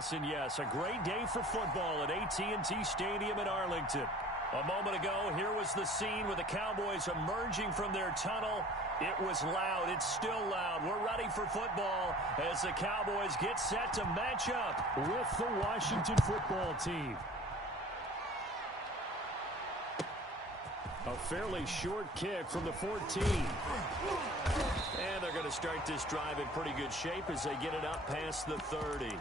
yes and yes. A great day for football at AT&T Stadium in Arlington. A moment ago, here was the scene with the Cowboys emerging from their tunnel. It was loud. It's still loud. We're ready for football as the Cowboys get set to match up with the Washington football team. A fairly short kick from the 14. And they're going to start this drive in pretty good shape as they get it up past the 30.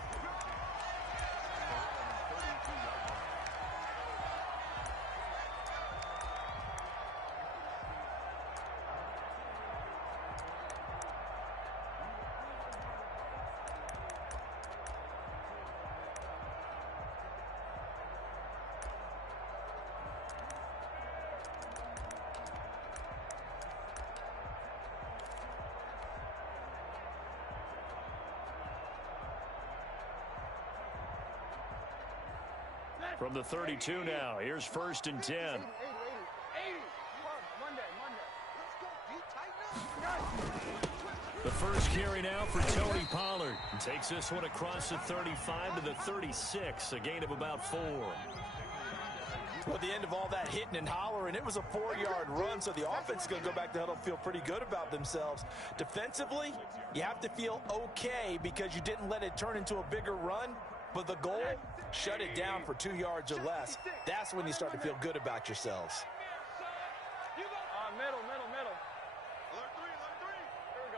From the 32 now, here's 1st and 10. The first carry now for Tony Pollard. He takes this one across the 35 to the 36, a gain of about 4. Well, at the end of all that hitting and hollering, it was a 4-yard run, so the offense is going to go back to huddle, feel pretty good about themselves. Defensively, you have to feel okay because you didn't let it turn into a bigger run. But the goal, shut it down for 2 yards or less. That's when you start to feel good about yourselves. Middle. Here we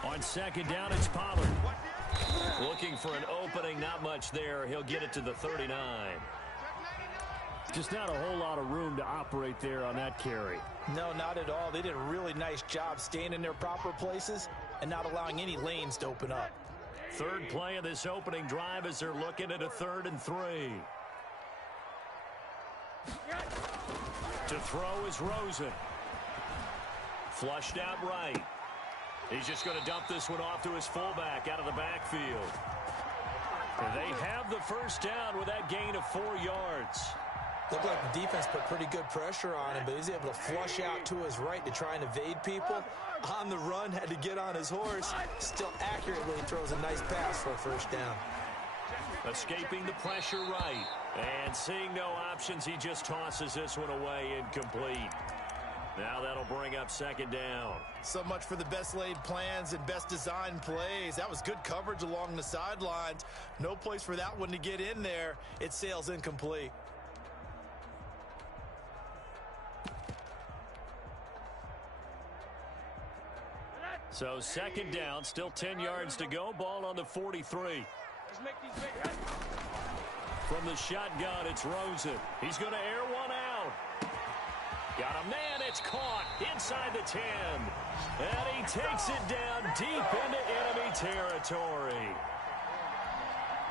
go. On 2nd down, it's Pollard. Looking for an opening, not much there. He'll get it to the 39. Just not a whole lot of room to operate there on that carry. No, not at all. They did a really nice job staying in their proper places and not allowing any lanes to open up. Third play of this opening drive as they're looking at a 3rd and 3. To throw is Rosen. Flushed out right. He's just going to dump this one off to his fullback out of the backfield. And they have the first down with that gain of 4 yards. Looked like the defense put pretty good pressure on him, but he's able to flush out to his right to try and evade people. On the run, had to get on his horse. Still accurately throws a nice pass for a first down. Escaping the pressure right. And seeing no options, he just tosses this one away incomplete. Now that'll bring up 2nd down. So much for the best laid plans and best designed plays. That was good coverage along the sidelines. No place for that one to get in there. It sails incomplete. So 2nd down, still 10 yards to go. Ball on the 43. From the shotgun, it's Rosen. He's going to air one out. Got a man, it's caught inside the 10. And he takes it down deep into enemy territory.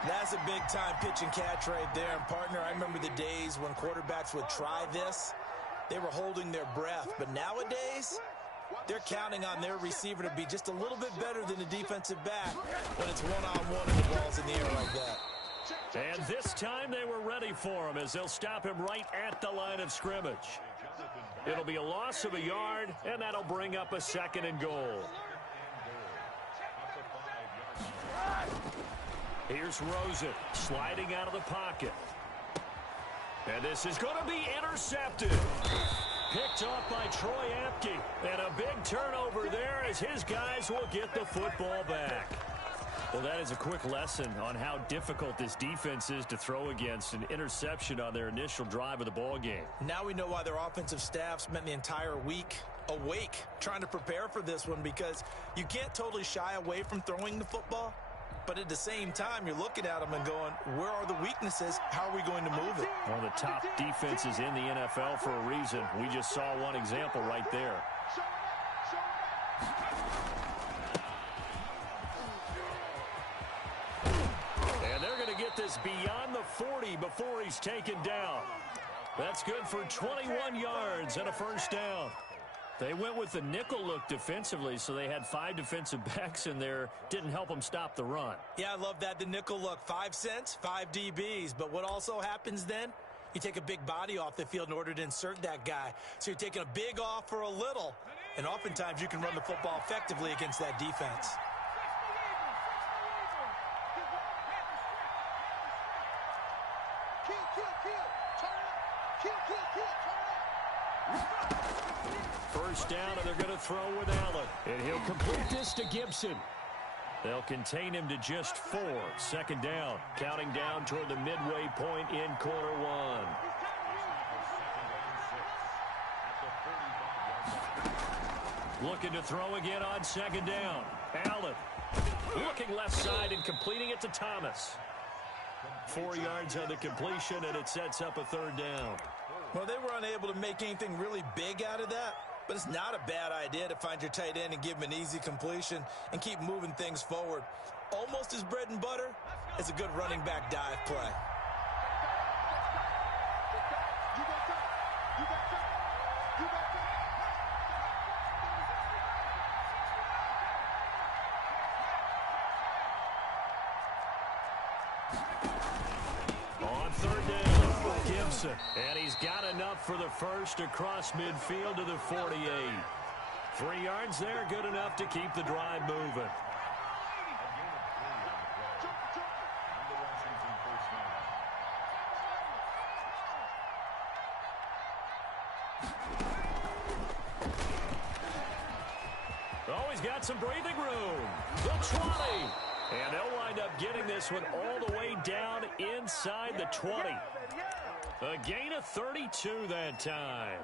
That's a big-time pitch and catch right there. And, partner, I remember the days when quarterbacks would try this. They were holding their breath. But nowadays, they're counting on their receiver to be just a little bit better than the defensive back when it's one-on-one and the ball's in the air like that. And this time they were ready for him as they'll stop him right at the line of scrimmage. It'll be a loss of a yard, and that'll bring up a 2nd and goal. Here's Rosen sliding out of the pocket. And this is going to be intercepted. Picked off by Troy Apke. And a big turnover there as his guys will get the football back. Well, that is a quick lesson on how difficult this defense is to throw against. An interception on their initial drive of the ball game. Now we know why their offensive staff spent the entire week awake trying to prepare for this one, because you can't totally shy away from throwing the football. But at the same time, you're looking at them and going, where are the weaknesses? How are we going to move it? One of the top defenses in the NFL for a reason. We just saw one example right there. And they're going to get this beyond the 40 before he's taken down. That's good for 21 yards and a first down. They went with the nickel look defensively, so they had 5 defensive backs in there. Didn't help them stop the run. Yeah, I love that, the nickel look. 5 cents, 5 DBs. But what also happens then? You take a big body off the field in order to insert that guy. So you're taking a big off for a little. And oftentimes you can run the football effectively against that defense. First down, and they're going to throw with Allen. And he'll complete this to Gibson. They'll contain him to just 4. Second down, counting down toward the midway point in quarter one. Looking to throw again on second down. Allen looking left side and completing it to Thomas. 4 yards on the completion, and it sets up a third down. Well, they were unable to make anything really big out of that, but it's not a bad idea to find your tight end and give him an easy completion and keep moving things forward. Almost as bread and butter as a good running back dive play. On third down, Gibson. And he's got enough for the first across midfield to the 48. 3 yards there, good enough to keep the drive moving. Oh, he's got some breathing room. The 20. And they'll wind up getting this one all the way down inside the 20. A gain of 32 that time.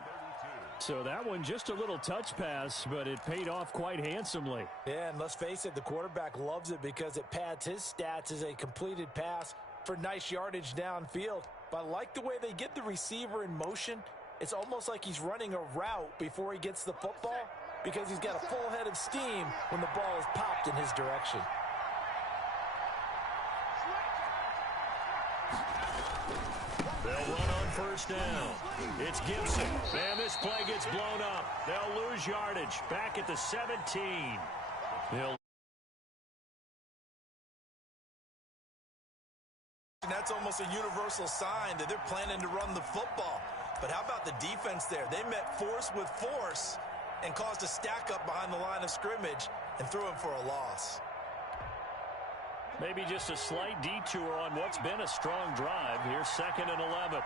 So that one just a little touch pass, but it paid off quite handsomely. Yeah, and let's face it, the quarterback loves it because it pads his stats as a completed pass for nice yardage downfield. But I like the way they get the receiver in motion. It's almost like he's running a route before he gets the football because he's got a full head of steam when the ball is popped in his direction. They'll run on first down. It's Gibson. And this play gets blown up. They'll lose yardage. Back at the 17. That's almost a universal sign that they're planning to run the football. But how about the defense there? They met force with force and caused a stack up behind the line of scrimmage and threw him for a loss. Maybe just a slight detour on what's been a strong drive. Here's 2nd and 11.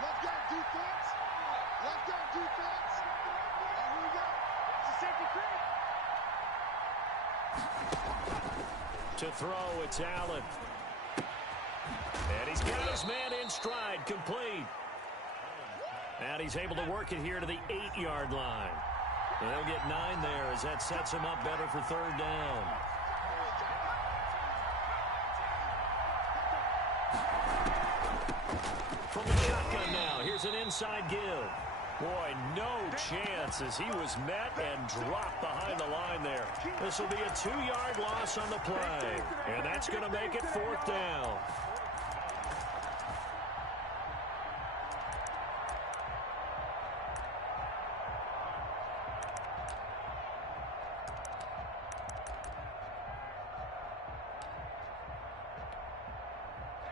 Let's go, defense. Let's go, defense. Here we go. It's a safety creep. To throw, it's Allen. And he's got his man in stride, complete. And he's able to work it here to the 8-yard line. They'll get 9 there as that sets him up better for third down. From the shotgun now, here's an inside give. Boy, no chance as he was met and dropped behind the line there. This will be a 2-yard loss on the play. And that's going to make it 4th down.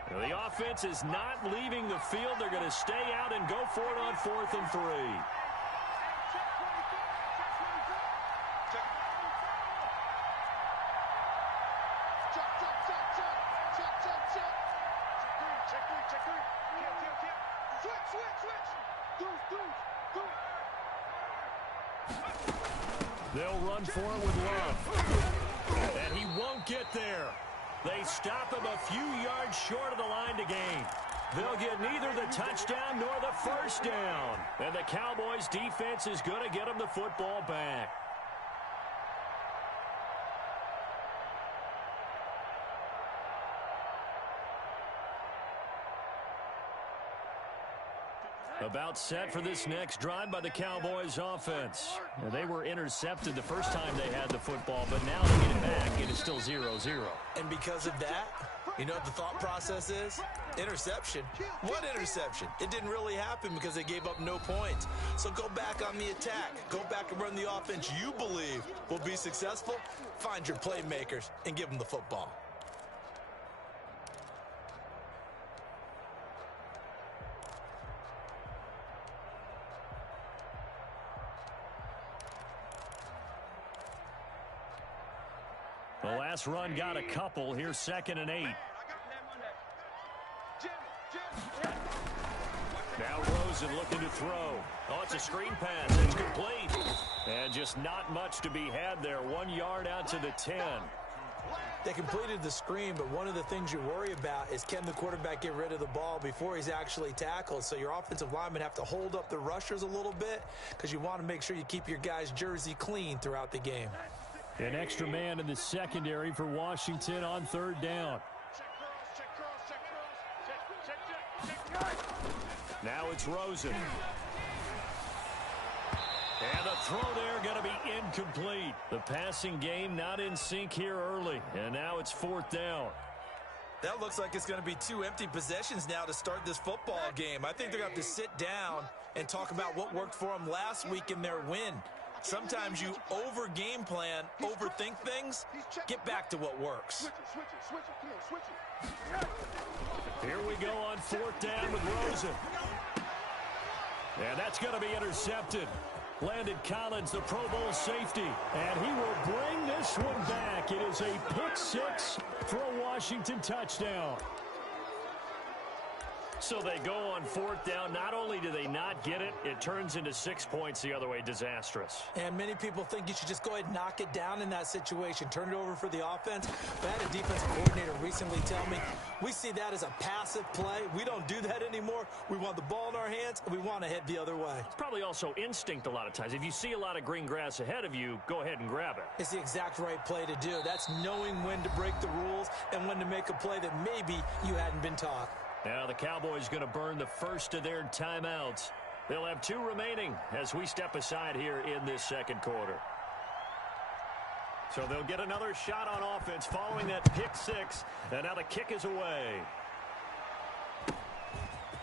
The offense is not leaving the field. They're going to stay out and go for it on 4th and 3. They'll run for it with Love. And he won't get there. They stop him a few yards short of the line to gain. They'll get neither the touchdown nor the first down. And the Cowboys' defense is going to get them the football back. About set for this next drive by the Cowboys offense. Now, they were intercepted the first time they had the football, but now they get it back. It is still 0-0. And because of that, you know what the thought process is? Interception. What interception? It didn't really happen because they gave up no points. So go back on the attack. Go back and run the offense you believe will be successful. Find your playmakers and give them the football. The last run got a couple. Here's 2nd and 8. Now Rosen looking to throw. Oh, it's a screen pass. It's complete. And just not much to be had there. 1 yard out to the 10. They completed the screen, but one of the things you worry about is can the quarterback get rid of the ball before he's actually tackled? So your offensive linemen have to hold up the rushers a little bit because you want to make sure you keep your guy's jersey clean throughout the game. An extra man in the secondary for Washington on 3rd down. Now it's Rosen. And the throw there going to be incomplete. The passing game not in sync here early. And now it's 4th down. That looks like it's going to be 2 empty possessions now to start this football game. I think they're going to have to sit down and talk about what worked for them last week in their win. Sometimes you over-game plan, overthink things. Get back to what works. Here we go on 4th down with Rosen. And that's going to be intercepted. Landon Collins, the Pro Bowl safety, and he will bring this one back. It is a pick 6 for a Washington touchdown. So they go on 4th down. Not only do they not get it, it turns into 6 points the other way. Disastrous. And many people think you should just go ahead and knock it down in that situation. Turn it over for the offense. But I had a defensive coordinator recently tell me, we see that as a passive play. We don't do that anymore. We want the ball in our hands, and we want to head the other way. It's probably also instinct a lot of times. If you see a lot of green grass ahead of you, go ahead and grab it. It's the exact right play to do. That's knowing when to break the rules and when to make a play that maybe you hadn't been taught. Now the Cowboys going to burn the first of their timeouts. They'll have 2 remaining as we step aside here in this 2nd quarter. So they'll get another shot on offense following that pick 6. And now the kick is away.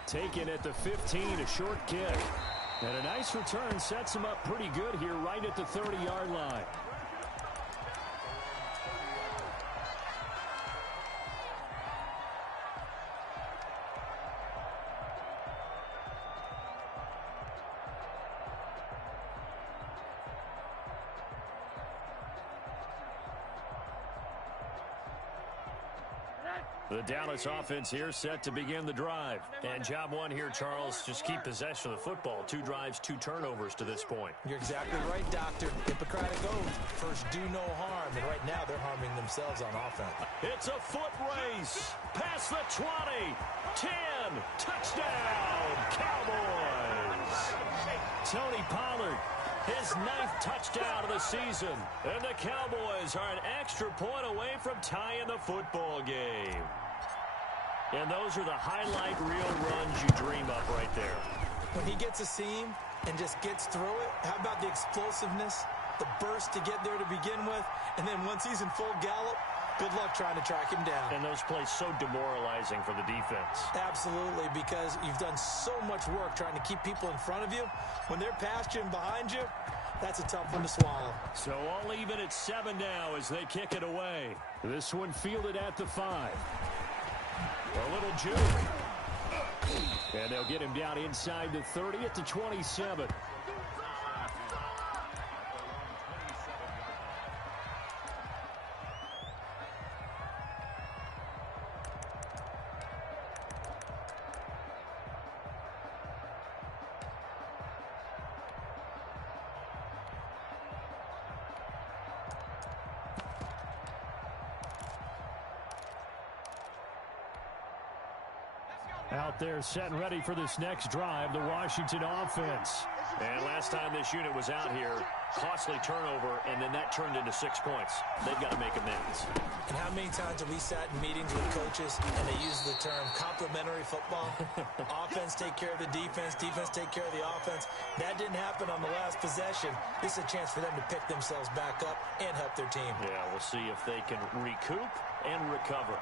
Taken at the 15, a short kick. And a nice return sets him up pretty good here right at the 30-yard line. The Dallas offense here set to begin the drive. And job one here, Charles, just keep possession of the football. 2 drives, 2 turnovers to this point. You're exactly right, Doctor. Hippocratic oath. First, do no harm. And right now, they're harming themselves on offense. It's a foot race. Past the 20. 10. Touchdown, Cowboys. Tony Pollard, his 9th touchdown of the season. And the Cowboys are an extra point away from tying the football game. And those are the highlight reel runs you dream up right there. When he gets a seam and just gets through it, how about the explosiveness, the burst to get there to begin with, and then once he's in full gallop, good luck trying to track him down. And those plays so demoralizing for the defense. Absolutely, because you've done so much work trying to keep people in front of you. When they're past you and behind you, that's a tough one to swallow. So all even at 7 now as they kick it away. This one fielded at the 5. A little juke. And they'll get him down inside the 30 at the 27. Out there set and ready for this next drive, the Washington offense. And last time this unit was out here, costly turnover, and then that turned into 6 points. They've got to make amends. And how many times have we sat in meetings with coaches and they use the term complementary football? Offense take care of the defense, defense take care of the offense. That didn't happen on the last possession. This is a chance for them to pick themselves back up and help their team. Yeah, we'll see if they can recoup and recover.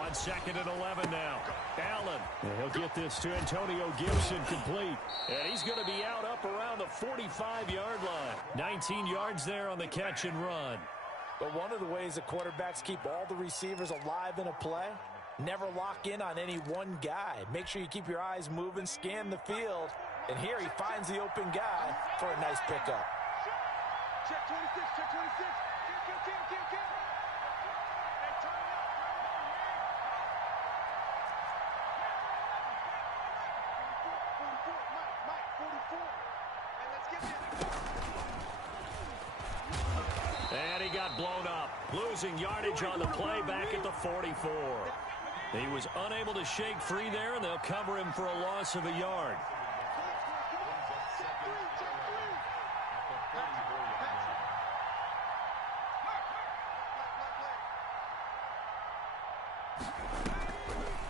On 2nd and 11 now. Allen. And he'll get this to Antonio Gibson complete. And he's going to be out up around the 45-yard line. 19 yards there on the catch and run. But one of the ways the quarterbacks keep all the receivers alive in a play, never lock in on any one guy. Make sure you keep your eyes moving, scan the field. And here he finds the open guy for a nice pickup. 26, check 26. Kill. Hey, turn it up. 44, Mike, 44. And let's get this. And he got blown up, losing yardage on the play back at the 44. He was unable to shake free there, and they'll cover him for a loss of a yard.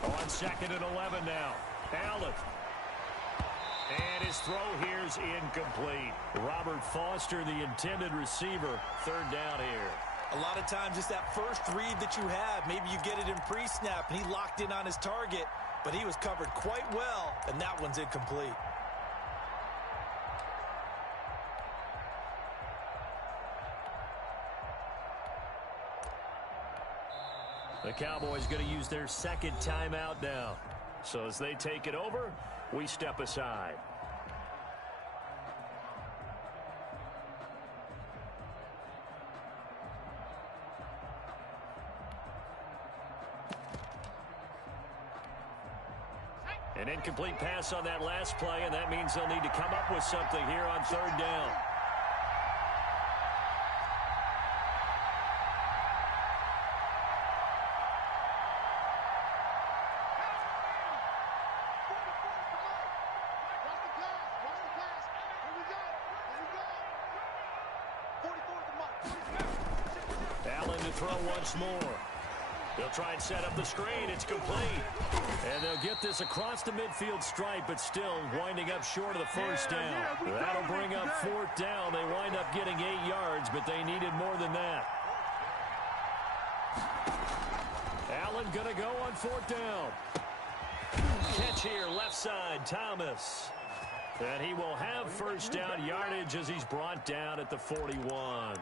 On 2nd and 11 now. Allen. And his throw here's incomplete. Robert Foster, the intended receiver, 3rd down here. A lot of times it's that first read that you have. Maybe you get it in pre-snap, and he locked in on his target, but he was covered quite well, and that one's incomplete. The Cowboys going to use their 2nd timeout now. So as they take it over, we step aside. An incomplete pass on that last play, and that means they'll need to come up with something here on 3rd down. Allen to throw once more. They'll try and set up the screen. It's complete. And they'll get this across the midfield stripe, but still winding up short of the 1st down. That'll bring up 4th down. They wind up getting 8 yards, but they needed more than that. Allen going to go on 4th down. Catch here, left side, Thomas. And he will have 1st down yardage as he's brought down at the 41.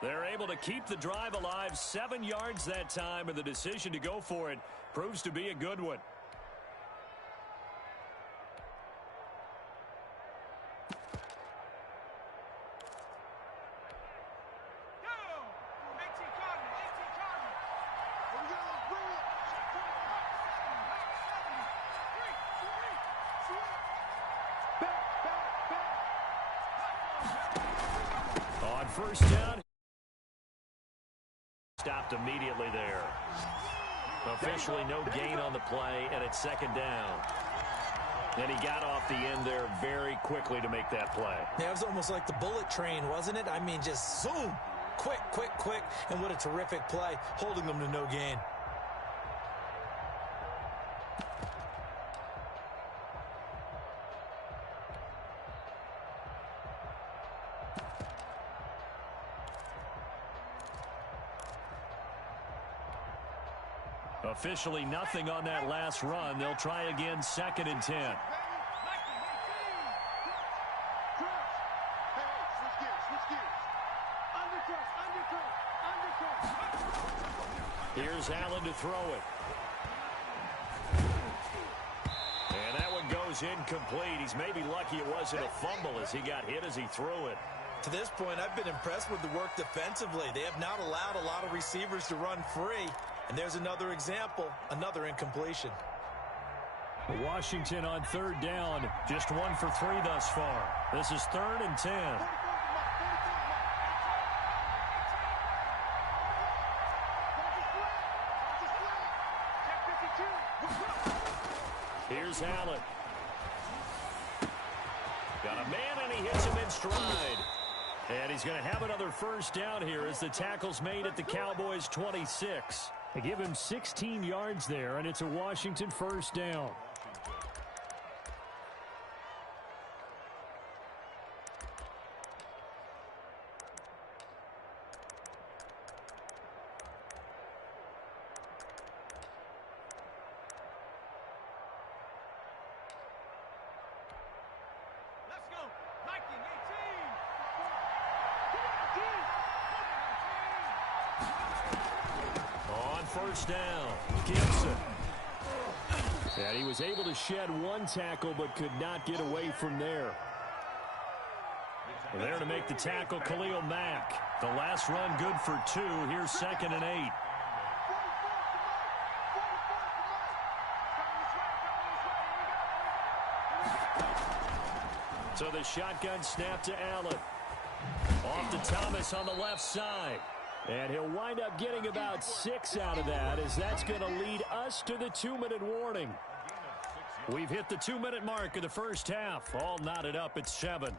They're able to keep the drive alive, 7 yards that time, and the decision to go for it proves to be a good one. On 1st down. Stopped immediately there. Officially no gain on the play, and it's 2nd down. And he got off the end there very quickly to make that play. Yeah, it was almost like the bullet train, wasn't it? I mean, just zoom. Quick. And what a terrific play, holding them to no gain. Officially nothing on that last run. They'll try again, 2nd and 10. Here's Allen to throw it. And that one goes incomplete. He's maybe lucky it wasn't a fumble as he got hit as he threw it. To this point, I've been impressed with the work defensively. They have not allowed a lot of receivers to run free. And there's another example, another incompletion. Washington on 3rd down, just 1 for 3 thus far. This is 3rd and 10. Here's Allen. Got a man, and he hits him in stride. And he's going to have another 1st down here as the tackle's made at the Cowboys' 26. They give him 16 yards there, and it's a Washington 1st down. Let's go. 1918. On 1st down, Gibson. And he was able to shed 1 tackle but could not get away from there. There to make the tackle, Khalil Mack. The last run good for 2. Here's 2nd and 8. So the shotgun snap to Allen. Off to Thomas on the left side. And he'll wind up getting about 6 out of that, as that's going to lead us to the 2-minute warning. We've hit the 2-minute mark of the first half. All knotted up at 7.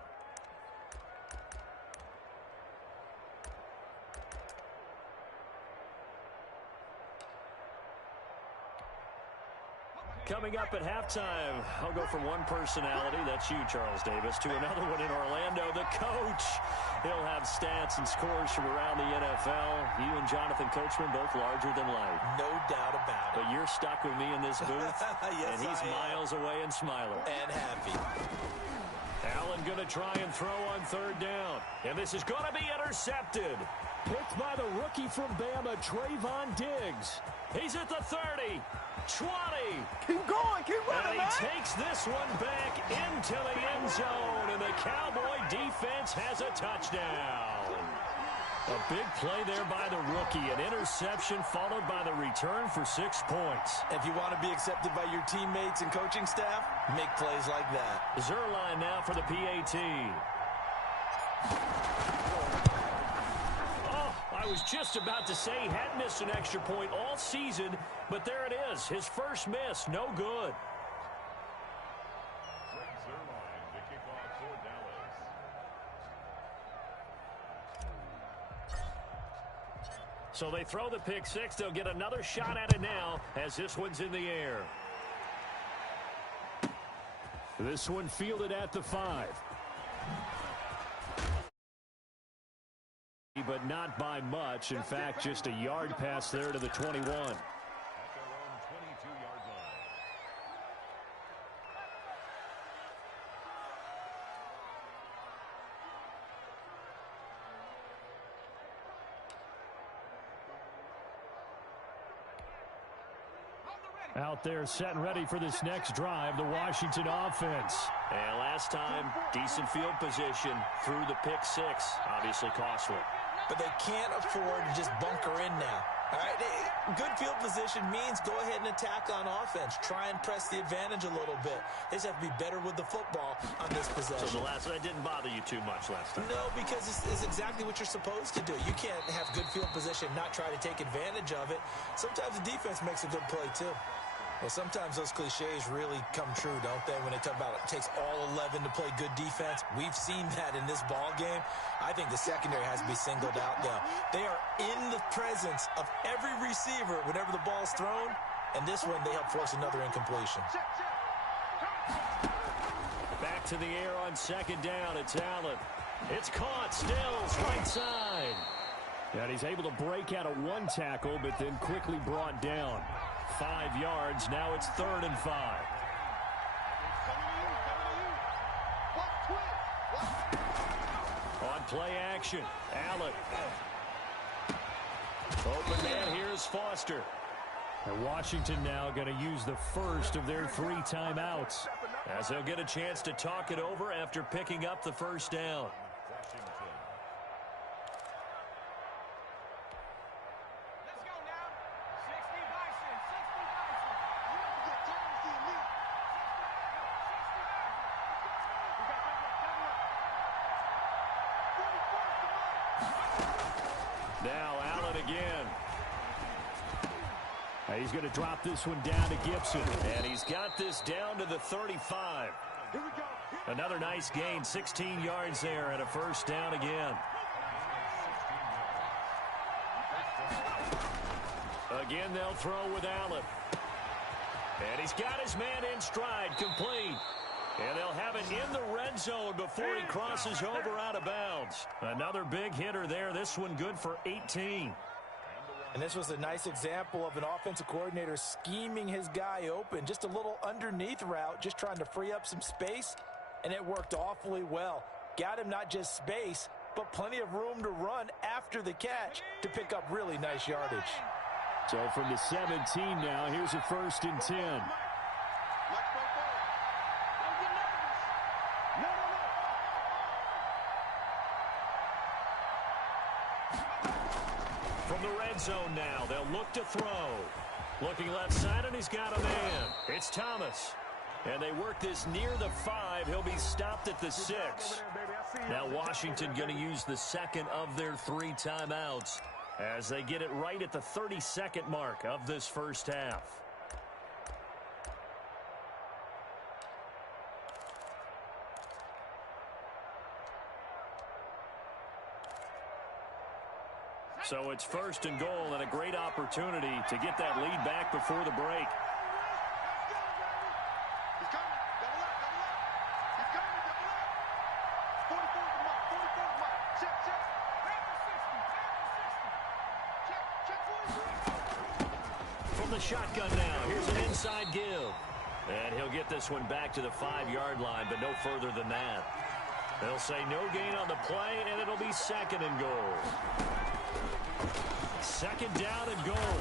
Coming up at halftime, I'll go from one personality, that's you, Charles Davis, to another one in Orlando, the coach. He'll have stats and scores from around the NFL. You and Jonathan Coachman, both larger than life. No doubt about it. But you're stuck with me in this booth, yes, and he's miles away and smiling. And happy. Allen going to try and throw on 3rd down. And this is going to be intercepted. Picked by the rookie from Bama, Trayvon Diggs. He's at the 30. 20. Keep going. Keep running, and he takes this one back into the end zone, and the Cowboy defense has a touchdown. A big play there by the rookie. An interception followed by the return for 6 points. If you want to be accepted by your teammates and coaching staff, make plays like that. Zerline now for the PAT. I was just about to say he hadn't missed an extra point all season, but there it is. His first miss, no good. So they throw the pick 6. They'll get another shot at it now as this one's in the air. This one fielded at the 5. But not by much. In fact, just a yard pass there to the 21. Out there set and ready for this next drive, the Washington offense. And last time, decent field position through the pick 6. Obviously costly. But they can't afford to just bunker in now. All right, good field position means go ahead and attack on offense. Try and press the advantage a little bit. They just have to be better with the football on this possession. So the last one didn't bother you too much last time? No, because it's exactly what you're supposed to do. You can't have good field position, not try to take advantage of it. Sometimes the defense makes a good play, too. Well, sometimes those cliches really come true, don't they, when they talk about it takes all 11 to play good defense. We've seen that in this ball game. I think the secondary has to be singled out, though. They are in the presence of every receiver whenever the ball's thrown, and this one they help force another incompletion. Back to the air on 2nd down. It's Allen. It's caught. Stills right side. And he's able to break out of 1 tackle, but then quickly brought down. 5 yards. Now it's 3rd and 5. On play action, Allen. Open man, here's Foster. And Washington now going to use the first of their 3 timeouts, as they'll get a chance to talk it over after picking up the first down. Now Allen again. He's going to drop this one down to Gibson. And he's got this down to the 35. Another nice gain, 16 yards there and a first down again. Again, they'll throw with Allen. And he's got his man in stride, complete. And they'll have it in the red zone before he crosses over out of bounds. Another big hitter there. This one good for 18. And this was a nice example of an offensive coordinator scheming his guy open. Just a little underneath route, just trying to free up some space. And it worked awfully well. Got him not just space, but plenty of room to run after the catch to pick up really nice yardage. So from the 17 now, here's a 1st and 10. From the red zone now, they'll look to throw. Looking left side, and he's got a man. It's Thomas. And they work this near the 5. He'll be stopped at the 6. Now Washington going to use the second of their 3 timeouts as they get it right at the 32nd mark of this first half. So it's first and goal, and a great opportunity to get that lead back before the break. He's coming. Double up, double up. He's coming, double up. 44 the mark, 44 the mark. Check, check. Check, check. From the shotgun now, here's an inside give. And he'll get this one back to the 5-yard line, but no further than that. They'll say no gain on the play, and it'll be second and goal. Second down and goal.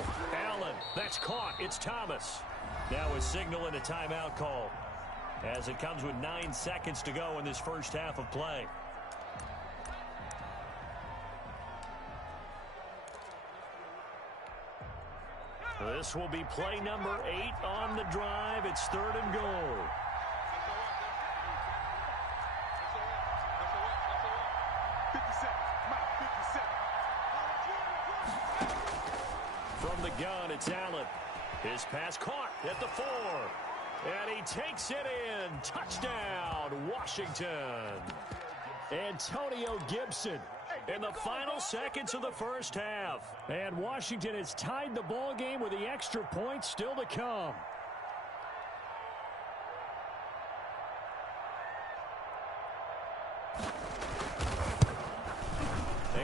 Allen, that's caught. It's Thomas. Now a signal and a timeout call as it comes with 9 seconds to go in this first half of play. This will be play number 8 on the drive. It's third and goal. From the gun, it's Allen. His pass caught at the 4. And he takes it in. Touchdown, Washington. Antonio Gibson in the final seconds of the first half. And Washington has tied the ball game with the extra point still to come.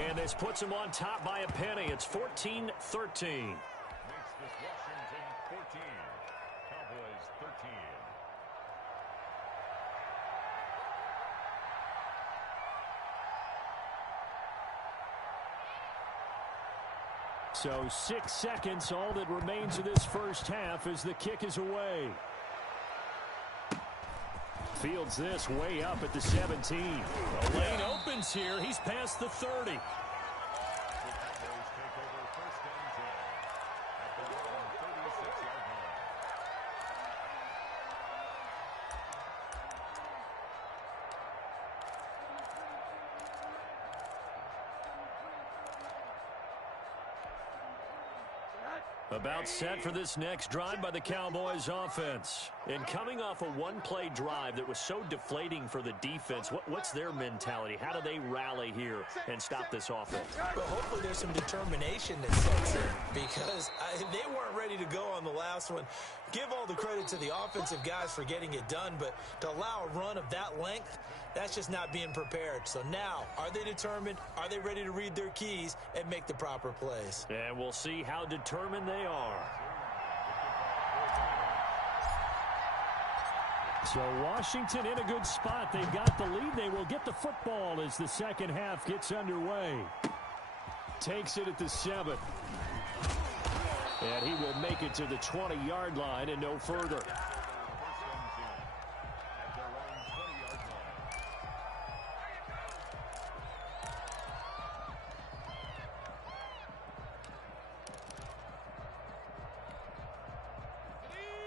And this puts him on top by a penny. It's 14-13. Makes this Washington 14, Cowboys 13. So 6 seconds, all that remains of this first half as the kick is away. Fields this way up at the 17. The lane opens here. He's past the 30. About set for this next drive by the Cowboys offense. And coming off a one-play drive that was so deflating for the defense, what's their mentality? How do they rally here and stop this offense? Well, hopefully there's some determination that sets in because they weren't ready to go on the last one. Give all the credit to the offensive guys for getting it done, but to allow a run of that length, that's just not being prepared. So now, are they determined? Are they ready to read their keys and make the proper plays? And we'll see how determined they are. So Washington in a good spot. They've got the lead. They will get the football as the second half gets underway. Takes it at the 7. And he will make it to the 20-yard line and no further.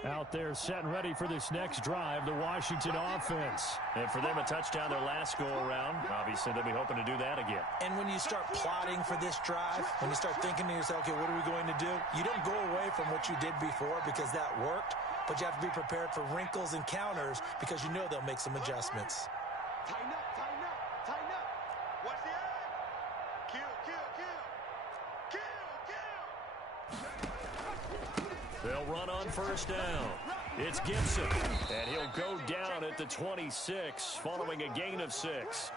Out there set and ready for this next drive, the Washington offense. And for them, a touchdown their last go-around. Obviously, they'll be hoping to do that again. And when you start plotting for this drive, when you start thinking to yourself, okay, what are we going to do? You don't go away from what you did before because that worked, but you have to be prepared for wrinkles and counters because you know they'll make some adjustments. Tighten up, tighten up, tighten up. Watch the eye. Kill, kill, kill. Kill, kill. They'll run on first down. It's Gibson, and he'll go down at the 26 following a gain of 6.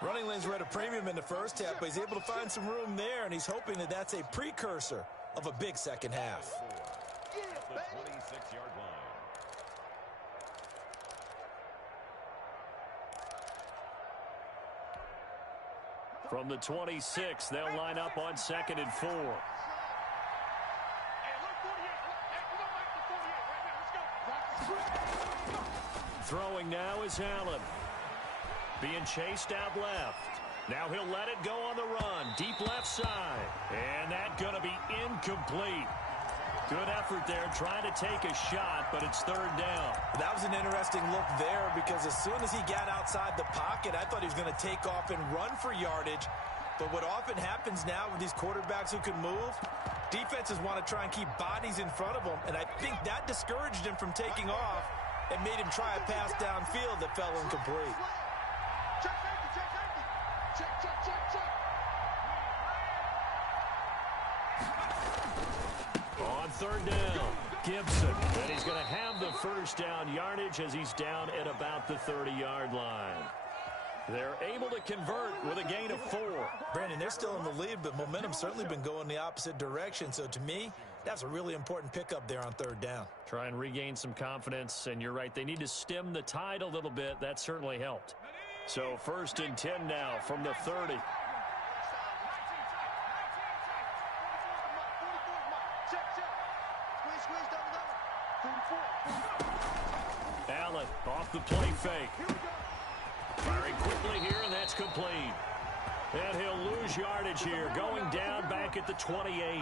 Running lanes were at a premium in the first half, but he's able to find some room there, and he's hoping that that's a precursor of a big second half. The 26-yard line. From the 26, they'll line up on 2nd and 4. Throwing now is Allen. Being chased out left. Now he'll let it go on the run. Deep left side. And that's going to be incomplete. Good effort there trying to take a shot, but it's third down. That was an interesting look there because as soon as he got outside the pocket, I thought he was going to take off and run for yardage. But what often happens now with these quarterbacks who can move, defenses want to try and keep bodies in front of them, and I think that discouraged him from taking off and made him try a pass downfield that fell incomplete. Check safety, check safety. Check, check, check, check. On third down, Gibson. And he's going to have the first down yardage as he's down at about the 30-yard line. They're able to convert with a gain of 4. Brandon, they're still in the lead, but momentum's certainly been going the opposite direction. So to me, that's a really important pickup there on third down. Try and regain some confidence, and you're right. They need to stem the tide a little bit. That certainly helped. So first and 10 now from the 30. Allen off the play fake. Firing quickly here, and that's complete. And he'll lose yardage here, going down back at the 28.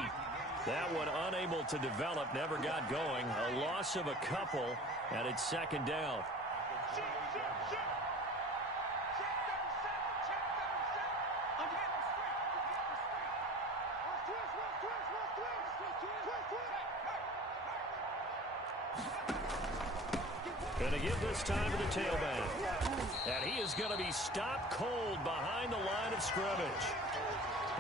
That one unable to develop, never got going. A loss of a couple, and it's second down. Going to give this time to the tailback. And he is going to be stopped cold behind the line of scrimmage.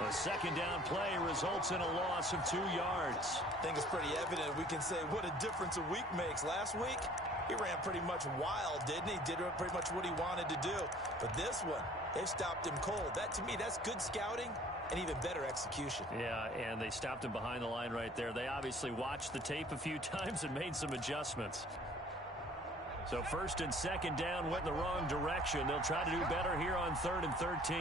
A second down play results in a loss of 2 yards. I think it's pretty evident. We can say what a difference a week makes. Last week, he ran pretty much wild, didn't he? Did pretty much what he wanted to do. But this one, they stopped him cold. That, to me, that's good scouting and even better execution. Yeah, and they stopped him behind the line right there. They obviously watched the tape a few times and made some adjustments. So first and second down went in the wrong direction. They'll try to do better here on 3rd and 13.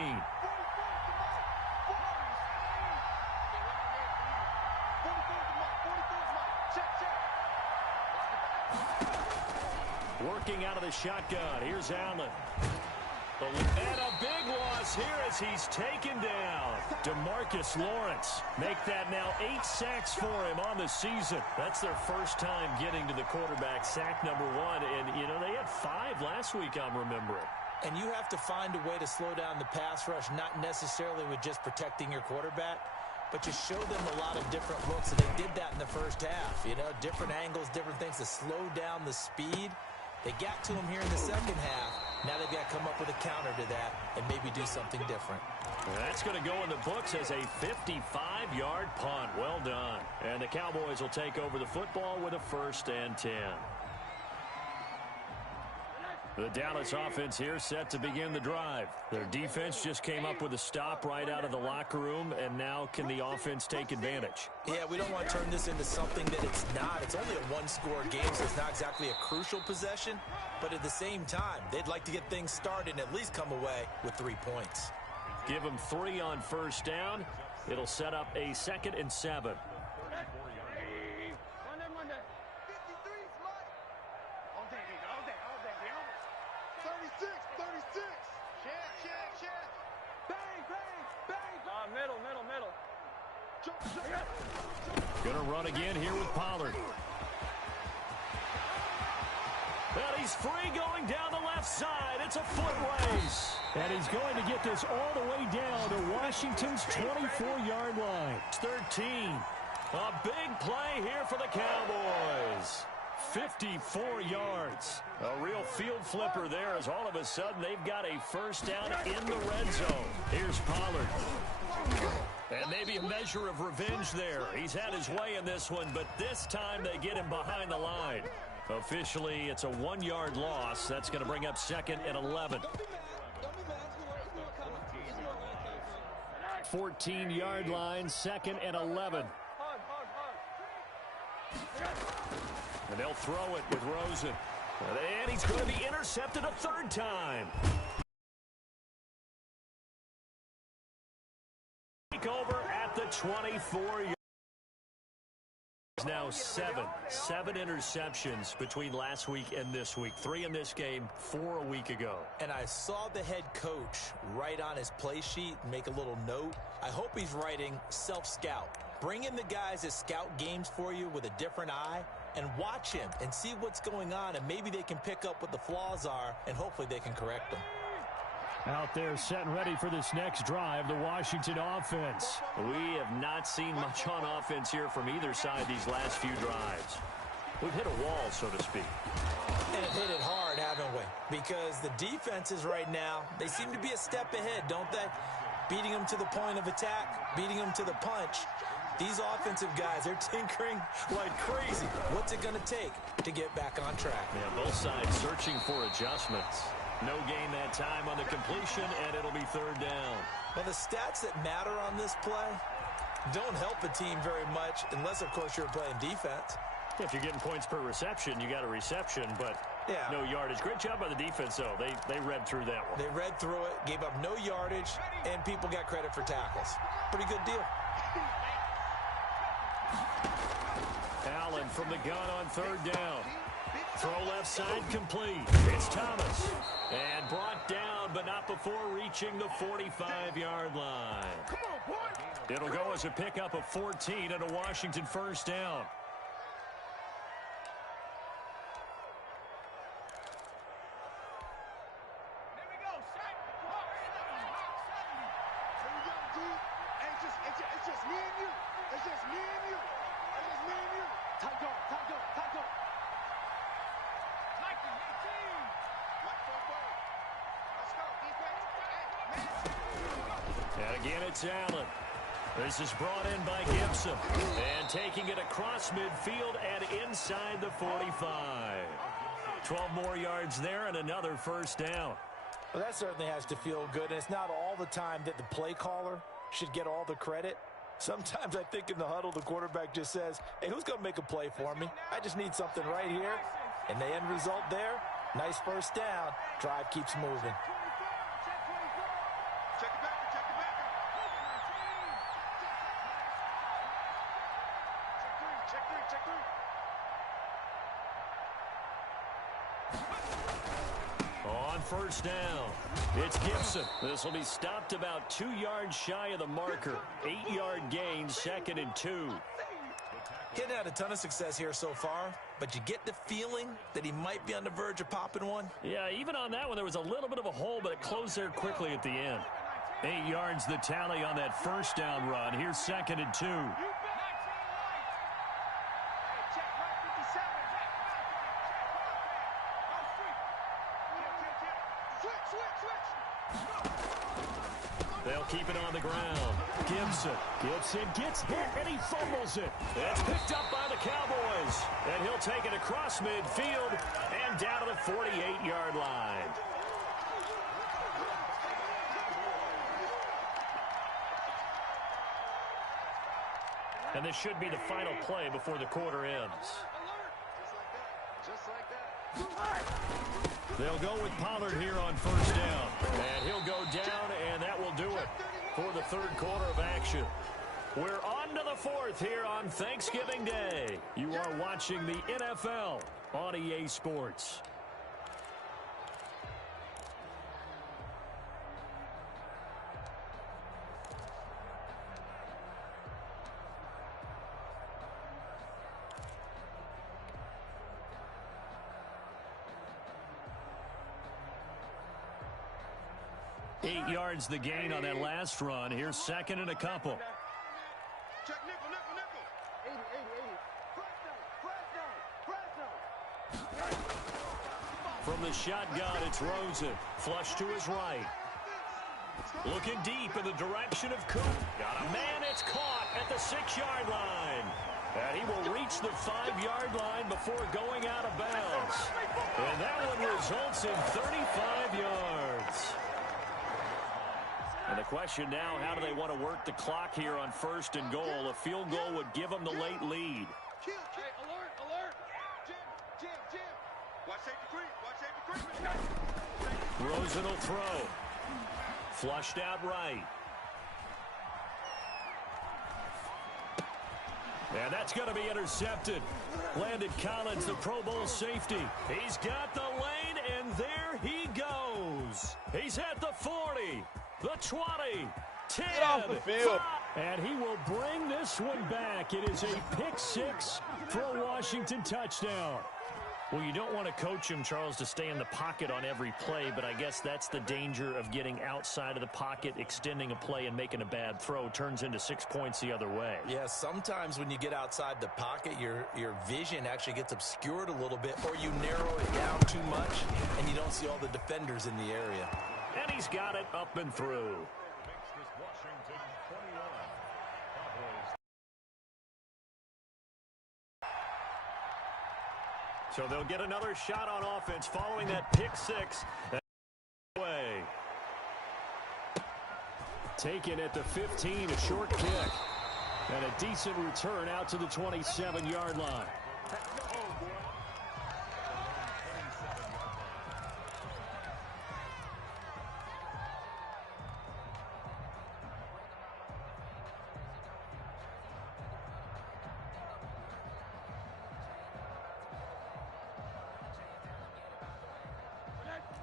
Working out of the shotgun. Here's Allen. And a big loss here as he's taken down. DeMarcus Lawrence. Make that now 8 sacks for him on the season. That's their first time getting to the quarterback, sack number 1. And, you know, they had 5 last week, I'm remembering. And you have to find a way to slow down the pass rush, not necessarily with just protecting your quarterback, but just show them a lot of different looks. And they did that in the first half. You know, different angles, different things to slow down the speed. They got to him here in the second half. Now they've got to come up with a counter to that and maybe do something different. That's going to go in the books as a 55-yard punt. Well done. And the Cowboys will take over the football with a 1st and 10. The Dallas offense here set to begin the drive. Their defense just came up with a stop right out of the locker room, and now can the offense take advantage? Yeah, we don't want to turn this into something that it's not. It's only a one-score game, so it's not exactly a crucial possession. But at the same time, they'd like to get things started and at least come away with 3 points. Give them 3 on first down. It'll set up a 2nd and 7. 36. Check. Bang. Middle. Gonna run again here with Pollard. And he's free going down the left side. It's a foot race. And he's going to get this all the way down to Washington's 24-yard line. 13. A big play here for the Cowboys. 54 yards. A real field flipper there as all of a sudden they've got a first down in the red zone. Here's Pollard. And maybe a measure of revenge there. He's had his way in this one, but this time they get him behind the line. Officially, it's a 1-yard loss. That's going to bring up 2nd and 11. 14-yard line, 2nd and 11. And they'll throw it with Rosen. And he's going to be intercepted a 3rd time. Take over at the 24-yard now seven interceptions between last week and this week. 3 in this game, 4 a week ago. And I saw the head coach write on his play sheet, make a little note. I hope he's writing self-scout. Bring in the guys that scout games for you with a different eye and watch him and see what's going on, and maybe they can pick up what the flaws are, and hopefully they can correct them. Out there set and ready for this next drive, the Washington offense. We have not seen much on offense here from either side these last few drives. We've hit a wall, so to speak. And hit it hard, haven't we? Because the defenses right now, they seem to be a step ahead, don't they? Beating them to the point of attack, beating them to the punch. These offensive guys, they're tinkering like crazy. What's it going to take to get back on track? Yeah, both sides searching for adjustments. No gain that time on the completion, and it'll be 3rd down. Well, the stats that matter on this play don't help a team very much unless, of course, you're playing defense. If you're getting points per reception, you got a reception, but no yardage. Great job by the defense, though. They read through that one. They read through it, gave up no yardage, and people got credit for tackles. Pretty good deal. Allen from the gun on 3rd down. Throw left side complete. It's Thomas. And brought down, but not before reaching the 45-yard line. It'll go as a pickup of 14 and a Washington 1st down. It's just me and you. It's just me and you. It's just me and you. Tight go. And again, it's Allen. This is brought in by Gibson. And taking it across midfield and inside the 45. 12 more yards there and another 1st down. Well, that certainly has to feel good. And it's not all the time that the play caller should get all the credit. Sometimes I think in the huddle, the quarterback just says, hey, who's going to make a play for me? I just need something right here. And the end result there, nice 1st down. Drive keeps moving. On 1st down, it's Gibson. This will be stopped about 2 yards shy of the marker. 8-yard gain, 2nd and 2. Getting had a ton of success here so far, but you get the feeling that he might be on the verge of popping one. Yeah, even on that one, there was a little bit of a hole, but it closed there quickly at the end. 8 yards the tally on that 1st down run. Here's 2nd and 2. They'll keep it on the ground. Gibson gets hit, and he fumbles it. It's picked up by the Cowboys. And he'll take it across midfield and down to the 48-yard line. And this should be the final play before the quarter ends. Just like that. They'll go with Pollard here on 1st down. And he'll go down, and that will do it for the 3rd quarter of action. We're on to the 4th here on Thanksgiving Day. You are watching the NFL on EA Sports. Eight yards the gain on that last run. Here's 2nd and a couple. Check nickel. 80. Press down. From the shotgun, it's Rosen. Flush to his right. Looking deep in the direction of Coop. Got a man, it's caught at the 6-yard line. And he will reach the 5-yard line before going out of bounds. And that one results in 35 yards. And the question now, how do they want to work the clock here on 1st and goal? A field goal would give them the late lead. Hey, alert. Jim. Watch safety creep. Rosen will throw. Flushed out right. And that's going to be intercepted. Landon Collins, the Pro Bowl safety. He's got the lane, and there he goes. He's at the 40, the 20, 10, Get off the field. 5, and he will bring this one back. It is a pick six for a Washington touchdown. Well, you don't want to coach him, Charles, to stay in the pocket on every play, but I guess that's the danger of getting outside of the pocket, extending a play, and making a bad throw. Turns into 6 points the other way. Yeah, sometimes when you get outside the pocket, your vision actually gets obscured a little bit, or you narrow it down too much, and you don't see all the defenders in the area. And he's got it up and through. So they'll get another shot on offense following that pick six. Way. Taken at the 15, a short kick. And a decent return out to the 27-yard line.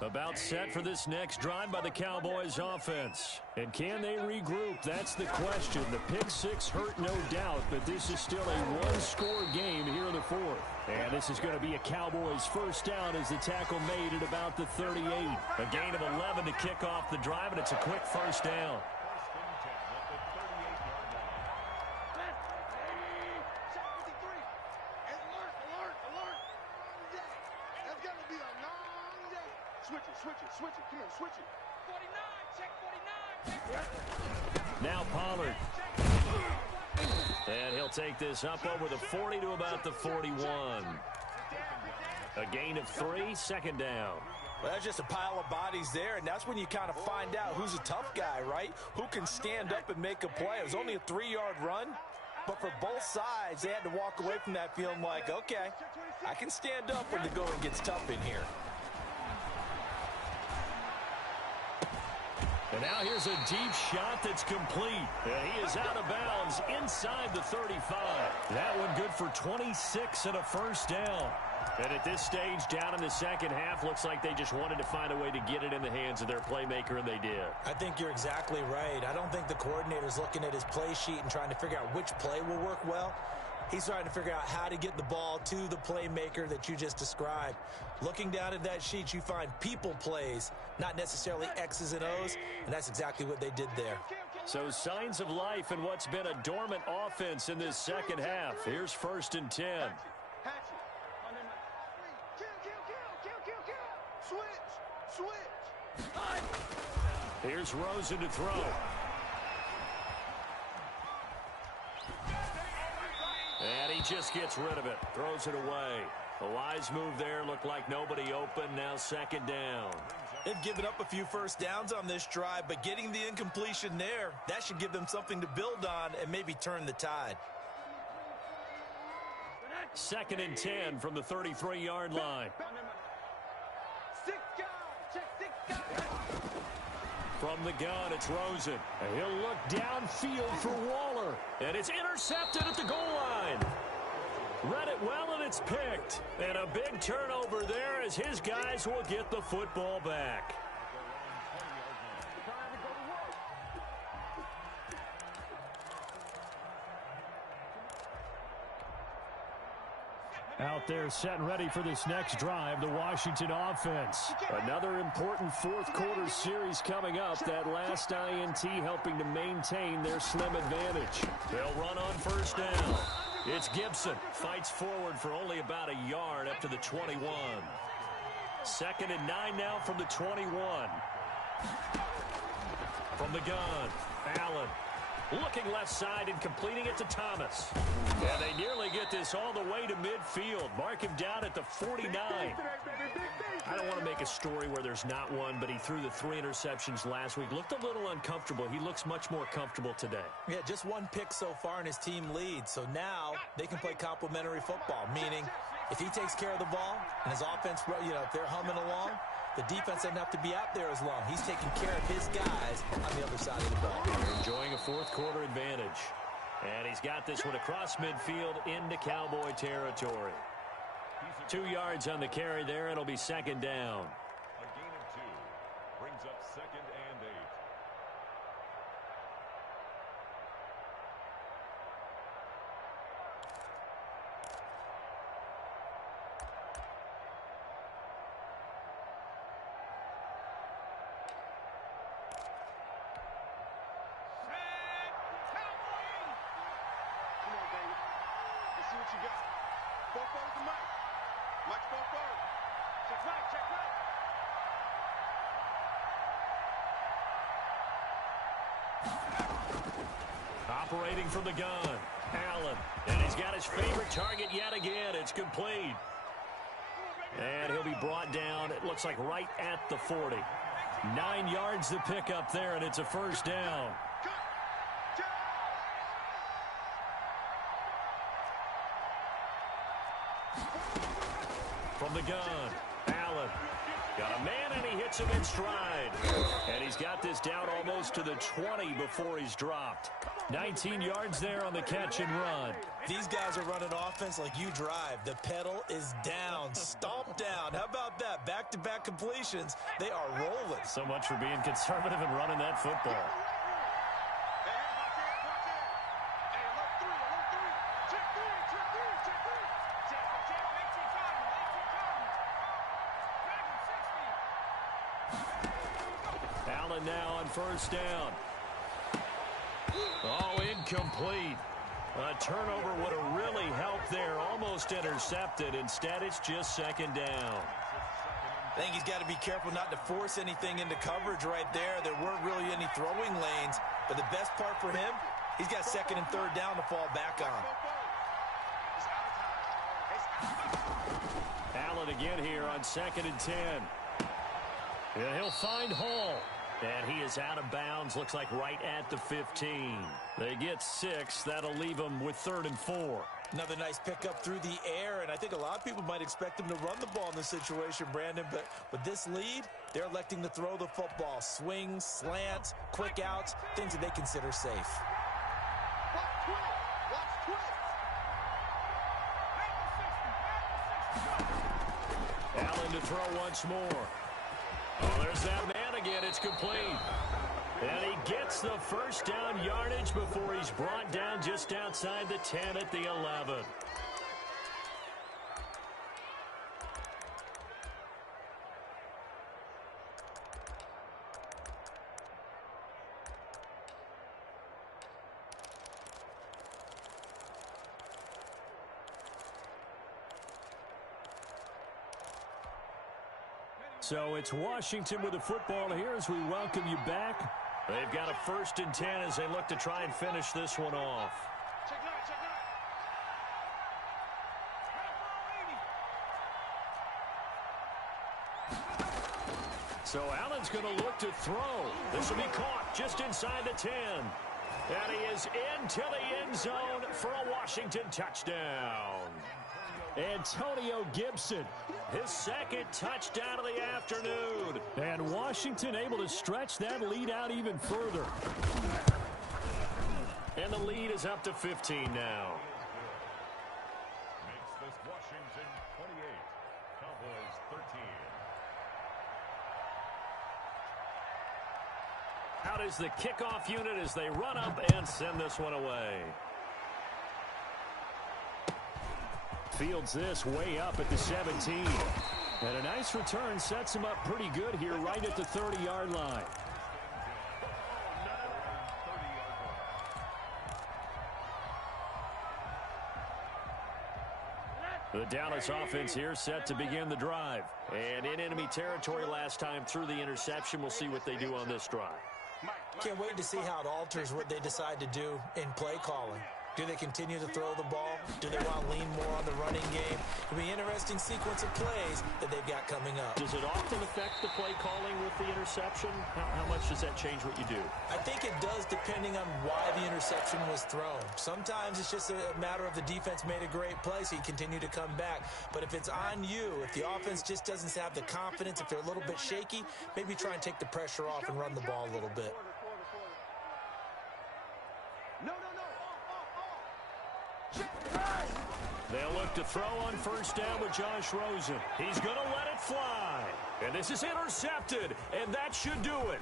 About set for this next drive by the Cowboys offense. And can they regroup? That's the question. The pick six hurt, no doubt, but this is still a one-score game here in the fourth. And this is going to be a Cowboys first down as the tackle made at about the 38. A gain of 11 to kick off the drive, and it's a quick first down. Switch it. Come on, switch it. 49, check 49. Now Pollard. And he'll take this up over the 40 to about the 41. A gain of 3, second down. Well, that's just a pile of bodies there, and that's when you kind of find out who's a tough guy, right? Who can stand up and make a play. It was only a 3-yard run, but for both sides, they had to walk away from that feeling like, okay, I can stand up when the going gets tough in here. And now here's a deep shot that's complete. And he is out of bounds inside the 35. That one good for 26 and a first down. And at this stage, down in the second half, looks like they just wanted to find a way to get it in the hands of their playmaker, and they did. I think you're exactly right. I don't think the coordinator's looking at his play sheet and trying to figure out which play will work well. He's trying to figure out how to get the ball to the playmaker that you just described. Looking down at that sheet, you find people plays, not necessarily X's and O's, and that's exactly what they did there. So signs of life in what's been a dormant offense in this second half. Here's 1st and 10. Switch. Here's Rosen to throw. And he just gets rid of it. Throws it away. A wise move there. Looked like nobody open. Now second down. They've given up a few first downs on this drive, but getting the incompletion there, that should give them something to build on and maybe turn the tide. 2nd and 10 from the 33-yard line. From the gun, it's Rosen. And he'll look downfield for Waller. And it's intercepted at the goal line. Read it well, and it's picked. And a big turnover there as his guys will get the football back. Out there set and ready for this next drive, the Washington offense. Another important fourth-quarter series coming up. That last INT helping to maintain their slim advantage. They'll run on first down. It's Gibson. Fights forward for only about a yard up to the 21. 2nd and 9 now from the 21. From the gun, Allen. Looking left side and completing it to Thomas. And they nearly get this all the way to midfield. Mark him down at the 49. I don't want to make a story where there's not one, but he threw the 3 interceptions last week. Looked a little uncomfortable. He looks much more comfortable today. Yeah, just 1 pick so far and his team leads. So now they can play complementary football, meaning if he takes care of the ball and his offense, if they're humming along, the defense doesn't have to be out there as long. He's taking care of his guys on the other side of the ball. They're enjoying a fourth-quarter advantage. And he's got this one across midfield into Cowboy territory. 2 yards on the carry there. It'll be second down. A gain of 2 brings up 2nd and 8. Come on, baby. Let's see what you got. 4-4 to Mike. Mike's 4-4. Check right, check right. Operating from the gun, Allen. And he's got his favorite target yet again. It's complete. And he'll be brought down, it looks like right at the 40. 9 yards to pick up there, and it's a first down. From the gun, Allen. Got a man, and he hits him in stride. And he's got this down almost to the 20 before he's dropped. 19 yards there on the catch and run. These guys are running offense like you drive. The pedal is down, stomp down. How about that? Back-to-back completions. They are rolling. So much for being conservative and running that football. Hey, watch it, watch it. Hey, alert 3, alert 3. Check 3, check 3, check 3. Check, check, 18 coming, 18 coming. Allen now on first down. Oh, incomplete. A turnover would have really helped there. Almost intercepted. Instead, it's just second down. I think he's got to be careful not to force anything into coverage right there. There weren't really any throwing lanes. But the best part for him, he's got second and third down to fall back on. Allen again here on 2nd and 10. And he'll find Hall. And he is out of bounds, looks like right at the 15. They get 6. That'll leave them with 3rd and 4. Another nice pickup through the air, and I think a lot of people might expect him to run the ball in this situation, Brandon, but with this lead, they're electing to throw the football. Swings, slants, quick outs, things that they consider safe. Watch twist, watch twist. Allen to throw once more. Oh, there's that man again. It's complete. And he gets the first down yardage before he's brought down just outside the 10 at the 11. So it's Washington with the football here as we welcome you back. They've got a 1st and 10 as they look to try and finish this one off. Check right, check right. So Allen's going to look to throw. This will be caught just inside the 10. And he is into the end zone for a Washington touchdown. Antonio Gibson, his 2nd touchdown of the afternoon. And Washington able to stretch that lead out even further. And the lead is up to 15 now. Makes this Washington 28, Cowboys 13. Out is the kickoff unit as they run up and send this one away. Fields this way up at the 17. And a nice return sets him up pretty good here right at the 30-yard line. The Dallas offense here set to begin the drive. And in enemy territory last time through the interception. We'll see what they do on this drive. Can't wait to see how it alters what they decide to do in play calling. Do they continue to throw the ball? Do they want to lean more on the running game? It'll be an interesting sequence of plays that they've got coming up. Does it often affect the play calling with the interception? How much does that change what you do? I think it does depending on why the interception was thrown. Sometimes it's just a matter of the defense made a great play, so you continue to come back. But if it's on you, if the offense just doesn't have the confidence, if they're a little bit shaky, maybe try and take the pressure off and run the ball a little bit. No, no, no. They'll look to throw on first down with Josh Rosen. He's going to let it fly. And this is intercepted, and that should do it.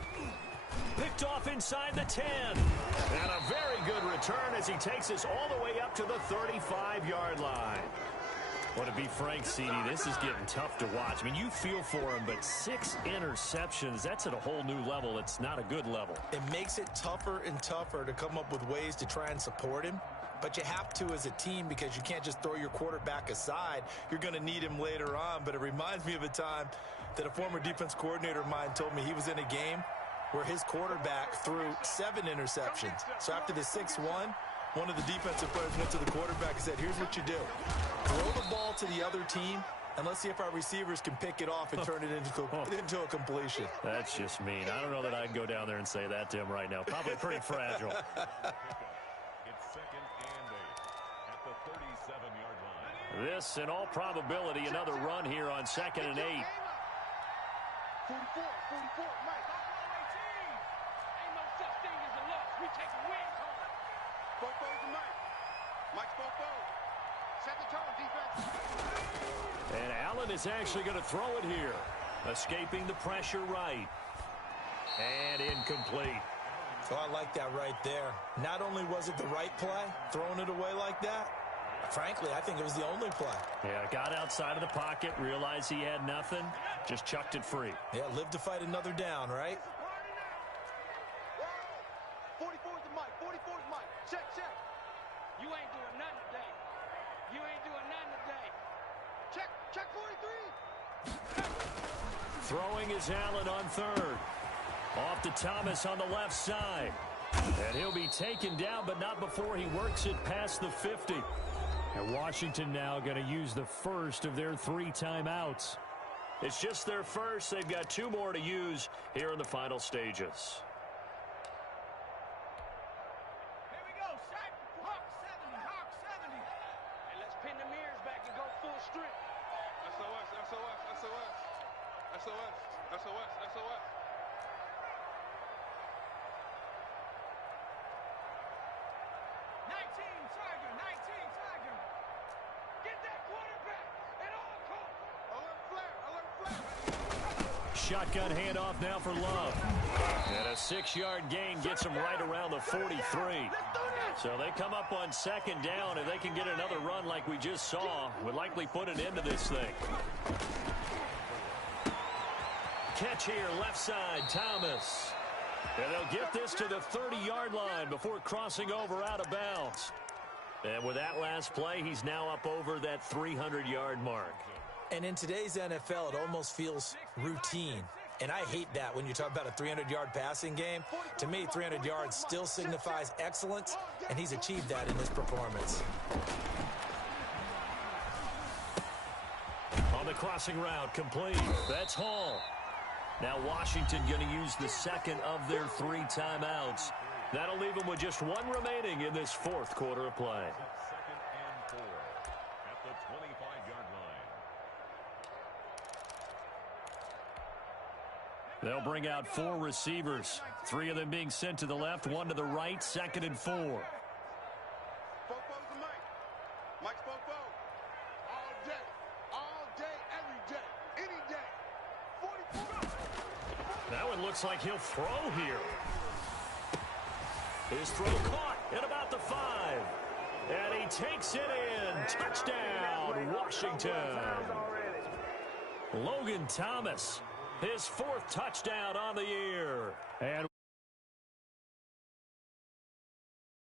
Picked off inside the 10. And a very good return as he takes us all the way up to the 35-yard line. Well, to be frank, CD, this is getting tough to watch. I mean, you feel for him, but 6 interceptions, that's at a whole new level. It's not a good level. It makes it tougher and tougher to come up with ways to try and support him. But you have to as a team because you can't just throw your quarterback aside. You're going to need him later on. But it reminds me of a time that a former defense coordinator of mine told me he was in a game where his quarterback threw 7 interceptions. So after the 6th one of the defensive players went to the quarterback and said, here's what you do. Throw the ball to the other team, and let's see if our receivers can pick it off and turn it into a completion. That's just mean. I don't know that I'd go down there and say that to him right now. Probably pretty fragile. It's 2nd and 8 at the 37-yard line. This, in all probability, another run here on 2nd and 8. 44, Mike. Ain't no such thing as a loss. We take a win home. Fopo to Mike. Mike's Fopo. Set the tone, defense. And Allen is actually going to throw it here. Escaping the pressure right. And incomplete. So I like that right there. Not only was it the right play, throwing it away like that, frankly, I think it was the only play. Yeah, got outside of the pocket, realized he had nothing, just chucked it free. Yeah, live to fight another down, right? 44's the Mike. 44's Mike. Check. You ain't doing nothing today. You ain't doing nothing today. Check 43. Throwing is Allen on 3rd. Off to Thomas on the left side. And he'll be taken down, but not before he works it past the 50. And Washington now going to use the first of their 3 timeouts. It's just their first. They've got 2 more to use here in the final stages. Here we go. Shot. Hawk 70. Hawk 70. And let's pin the mirrors back and go full strength. SOS. 19 Tiger. Get that quarterback at all costs. Alert flare. Shotgun handoff now for Love. And a 6-yard gain gets him right around the 43. So they come up on 2nd down. If they can get another run like we just saw, would likely put an end to this thing. Catch here, left side, Thomas. And they'll get this to the 30-yard line before crossing over out of bounds. And with that last play, he's now up over that 300-yard mark. And in today's NFL, it almost feels routine. And I hate that when you talk about a 300-yard passing game. To me, 300 yards still signifies excellence, and he's achieved that in this performance. On the crossing route, complete. That's Hall. Now Washington going to use the 2nd of their 3 timeouts. That'll leave them with just 1 remaining in this 4th quarter of play. 2nd and 4 at the 25-yard line. They'll bring out 4 receivers. 3 of them being sent to the left, 1 to the right, 2nd and 4. Fopo's the Mike. Mike's Fopo. All day, every day, any day. 44. That one looks like he'll throw here. His throw caught at about the 5. And he takes it in. Touchdown, Washington. Logan Thomas, his 4th touchdown on the year. And